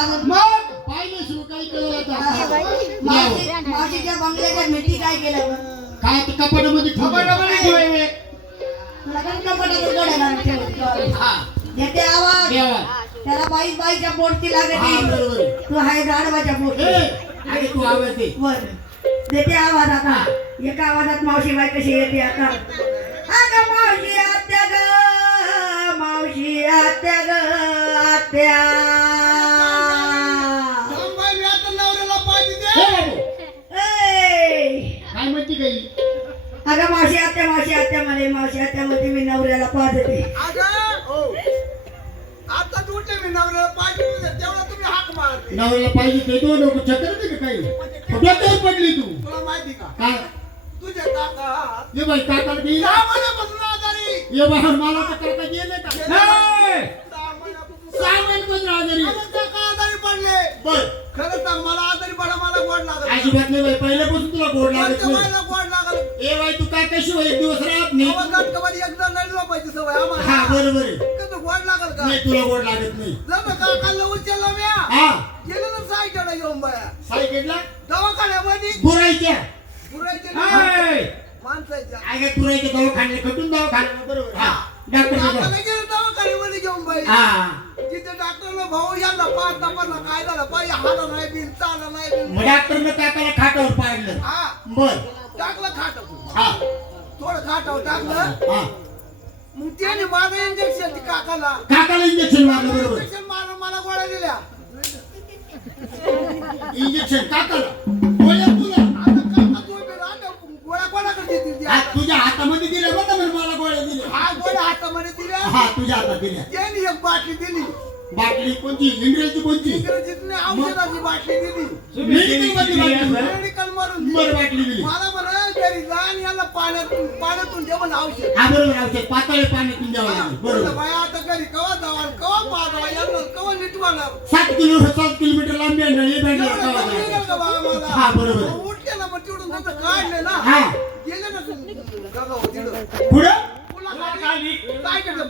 लागत मग पाहिलं शिव काही केलं मावशीच्या बंगल्याच्या मिठी काय केलं? काय ते कपाटामध्ये. कपाटामध्ये? हा. येते आवाज. त्याला बाईस बाईच्या पोटची लागत. बरोबर. तू हाय गाडवाच्या ए पोटची तू आवाज बर देते आवाज आता. एका आवाजात मावशी बाई कशी येते आता? अगं मावशी आत्या ग मावशी आत्या ग आत्या. आत्या म्हणे मावशी आत्या मध्ये मी नवऱ्याला पाहते अगं, हो. आता तू उठले मी नवऱ्याला पाहिजे दे. तेवढं तुम्ही हाक मारते. नवऱ्याला पाहिजे ते दोन लोक छत्र दे का काही? डोक्यावर पडली तू. तुला माहिती का? काय तुझे काका ये बाई काकाला दे सहा महिन्यापासून आजारी. ये बाहेर मला तर करता गेले का सहा महिन्यापासून आजारी. काका आजारी पडले. बर. खरं सांग मला आजारी पडा मला गोड लागत अजिबात नाही बाई पहिल्यापासून तुला गोड लागत नाही. गोड लागत ए बाई तू काय कशी बाई एक दिवस राहत नाही? आवाज नाटकामध्ये एकदा लढ लोपायची सवय हा आम्हाला बरोबर आहे. कसं गोड लागल का? नाही तुला गोड लागत नाही. जर काकाला उचलला म्या हा. गेलं ना सायकडे घेऊन बाया सायकेटला दवाखान्यामध्ये. पुरायच्या. पुरायचे हाय. माणसाच्या. काय काय पुरायच्या दवाखान्यात कटून दवाखान्यात बरोबर. हा. डॉक्टर घेऊन बाई. हा. तिथे डॉक्टरला भाऊ यांना पाच तपासला काय झालं? पाहिजे हाला नाही बिल चाला नाही बिल मग डॉक्टरनं काकाला खाटावर पाडलं? हा. बर. टाकलं खाट हा. थोडं खाटावर टाकलं. हा. मग त्याने माझं इंजेक्शन काकाला. काकाला इंजेक्शन मारलं बरोबर. इंजेक्शन मारून मला गोळ्या दिल्या. इंजेक्शन काकाला? गोळ्या तुला? आता काका तू बी राहतो, गोळ्या कोणाकडे देतील तुझ्या हातामध्ये दिल्या बघा गोळ्या हातामध्ये दिल्या. हा तुझ्या हातात दिल्या. त्यांनी एक बाटली दिली. बाटली कोणची इंग्रजी कोणची इंग्रजीतली औषधाची बाटली दिली. मेडिकल मधली बाटली मेडिकल मरून दिली. बर बाटली दिली. मला म्हणा घरी जा आणि याला पाण्यातून पाण्यातून जेवण औषध. हा बरोबर औषध. पातळ पाण्यातून द्यावं लागेल म्हणलं, बरोबर. बाया आता घरी कवा जावा कवा पाजावा यांना कवा नीटवाणार सात किलो सात किलोमीटर लांबी आहे ना हे बँड बाळा मला? हा, बरोबर. मग उठले ना मग तिकडून तिथं काढले ना. हा. गेले ना गगाव तिकडं. पुढं? काय केलं?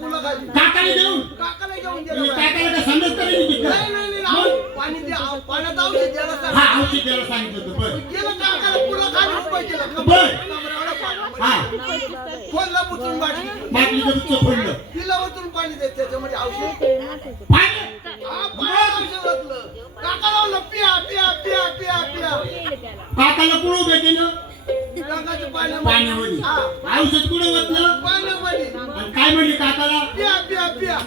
काकाला देऊन काकाला घेऊन म्हणजे गेलो बाया. काकाला काय समजत करायची तिकडं? नाही नाही नाही राहू. पाणी द्या पाण्यात औषध द्यायला सांग. हा औषध द्यायला सांगितलं होतं बरं गेलं काकाला पुलाखाली उभं केलं. बर. पाणी. हा खोलला बुचून बाटली. बाटलीचं दुःख फोडलं तिला वरतून पाणी द्यायचं त्याच्यामध्ये औषध पाणी हा, पाण्यात औषध ओतलं. काकाला म्हणलं, पिया पिया पिया पिया पिया काकाला उभे केलं गंगाच्या पाण्यामध्ये पाण्यामध्ये हा. औषध कुठं वाटलं पाण्यामध्ये आणि काय म्हणले काकाला? पिया पिया पिया.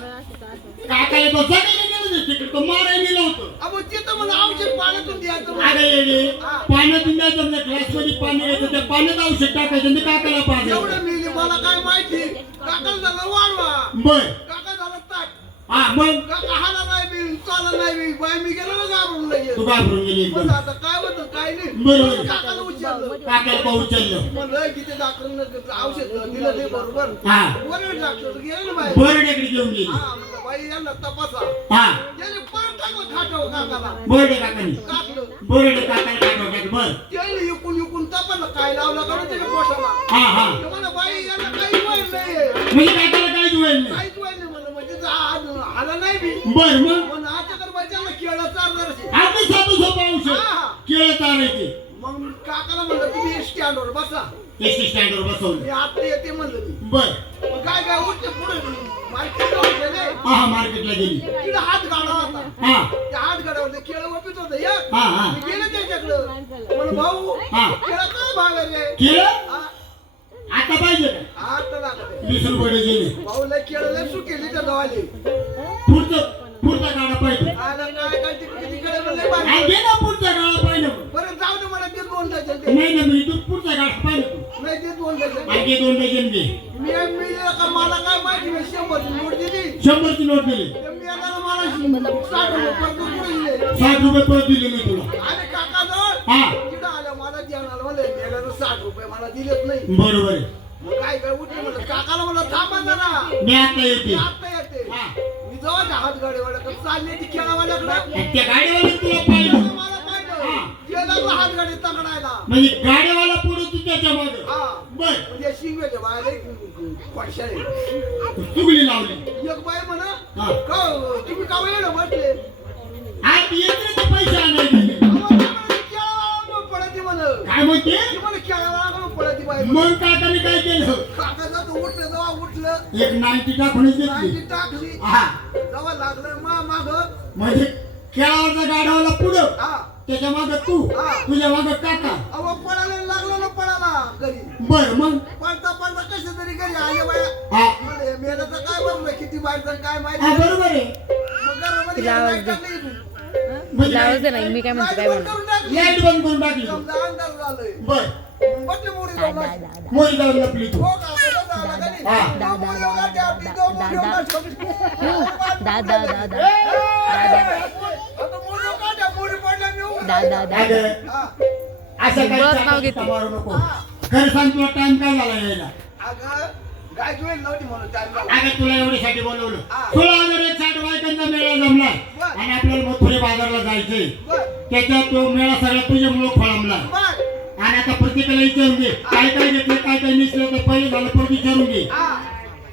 काकाला तो जगायला गेलं नाही तिकडे. तो मारायला गेलं होतं. अहो तिथं मला औषध पाण्यातून द्यायचं अगं म्हणलं. येडे पाण्यातून द्यायचं म्हणजे ग्लासमध्ये पाणी यायचं त्या पाण्यात औषध टाकायचं आणि काकाला पाजायचं. एवढं मिली मला काय माहिती? काकाला झालं वाढवा बर. काका झालं ताट. हा मग? काका हाला नाही मी गेलो ना घाबरून तू घाबरून गेली पण एकदम आता काय होतं काय नाही. काकाला उचललं. काकाला म्हणलं किती डॉक्टरनं औषध दिलं ते बरोबर. हा. डॉक्टर गेले ना बाई बरडेकडे घेऊन गेली. हा म्हणलं बाई यांना तपासा. हा. त्याने परत टाकलं खाटावर काकाला. बरडे काकानी. टाकलं. बरडे काकाला टाकावं टाक बर. त्याने इकून इकून तपासलं काय लावलं का त्याच्या पोटाला. हा हा. ते बाई यांना काही नाहीये. म्हणजे काकाला नाही. काहीच नाही म्हणलं म्हणजे जा- आ- आला नाही बर मग? केळं चालायचे मग काकाला म्हणलं तुम्ही स्टँडवर बसा. एसटी स्टँडवर बसवलं. मी आता येते म्हणलं मी. बर. मग काय काय उठते पुढे मार्केट गेले. हा हा मार्केटला गेली. तिथं हात गाडा होता. हा. त्या हात गाडावर केळं वपित होतं एक. हा हा. मी गेले त्याच्याकडं. म्हणलं भाऊ हा. केळं काय भाग रे केळं? हा, आता पाहिजे का? आता लागत वीस रुपये गेले भाऊ लय केळं लय सुकेली त्या गावाले पुढचं पुढचा गाडा पाहिजे. आता काय काय तिकडे तिकडे लय बारीक. घे ना नाही ना मी तू पुढचा गाडा पाहिजे तू. नाही ते दोन डझन दे. दोन डझन घे. मी मी का मला काय माहिती मी शंभरची नोट दिली. शंभरची नोट दिली. तर मी आता मला साठ रुपये पुढे दिले. साठ रुपये परत दिले मी तुला. आणि काका जवळ हा. तिथं आल्या मला ध्यानाला म्हणले मेल्यानं साठ रुपये मला दिलेच नाही. बरोबर आहे. मग काय काय उठले म्हणलं काकाला म्हणलं थांबा जरा. मी आता येते. आता येते. हा. मी जवळ हात गाडीवाल्याकडे चालले ती खेळावाल्याकडे. आणि त्या गाडीवाला तुला पाहिलं पाहिलं. म्हणजे गाड्यावाला पुढे तू त्याच्यामागे. बर म्हणजे चुगली लावली. एक म्हणा. का तुम्ही का पैसे काय म्हणते? खेळावा मग काकाने काय केलं? उठलं एक टाकून टाकली. हा. लागलं माग. म्हणजे खेळावरचा गाड्यावाला पुढं. हा. त्याच्या माग तू. तुझ्या माग काका. अहो पळायला लागलो ना पळाला घरी. बर मग? पळता पळता कसं तरी घरी आले बाया. हा. मेल्याचं काय बरोबर किती बाहेरचं काय माहिती. बरोबर आहे. लाइट दे. म्हणजे लावच दे नाही मी काय म्हणतो काय लाइट बंद म्हणतो. लाइट बंद करून टाकली. बर. मोरी जाऊन लपली तू. हो? बरं झालं का पडल्या, मी उभं दा दा दा अगं. असं काही बस नाव चाकाची घेते. मारू नको खरं सांग तुला टाइम काय झाला यायला अगं, गाय जुळेल नव्हती म्हणून त्याला लावलं. अगं तुला एवढ्यासाठी बोलवलं हा. तुला अगर एक साठ बायकांचा मेळा जमलाय बर. आणि आपल्याला मथुरे बाजारला जायचंय बर, त्याच्यात तो मेळा सगळा तुझ्यामुळे खोळंबला बर. आणि आता प्रत्येकाला विचारून घे काय काय घेतलं काय काय तर पहिले झालं परत विचारून घे हा.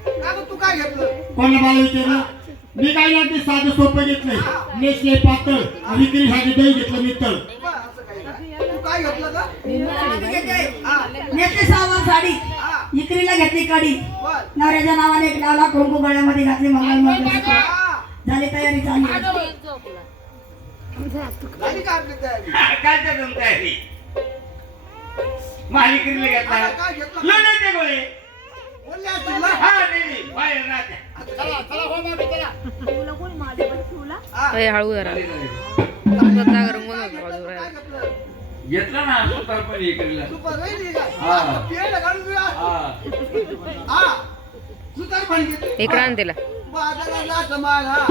अगं, तू काय घेतलं कोणाला मला विचारलं मी काय लागते साधं सोपं घेतलंय. नेसले पातळ आणि विक्रीसाठी दही घेतलं काय का मी. हा नेसले सहावा साडी. इकरीला घेतली कडी. नवऱ्याच्या नावाने एक लावला कुंकू गळ्यामध्ये घातली मंगल हा. झाली तयारी चालू. झाली का आपली तयारी? काय तयारी मालिकीला घेतला. गोळे. अय हळू जरा. स्वतः गरम कोण होतं बाजूला घेतलं ना सुतार पण हे. केलेला हा. तुला हा. हा. इकडं आण तिला. हा.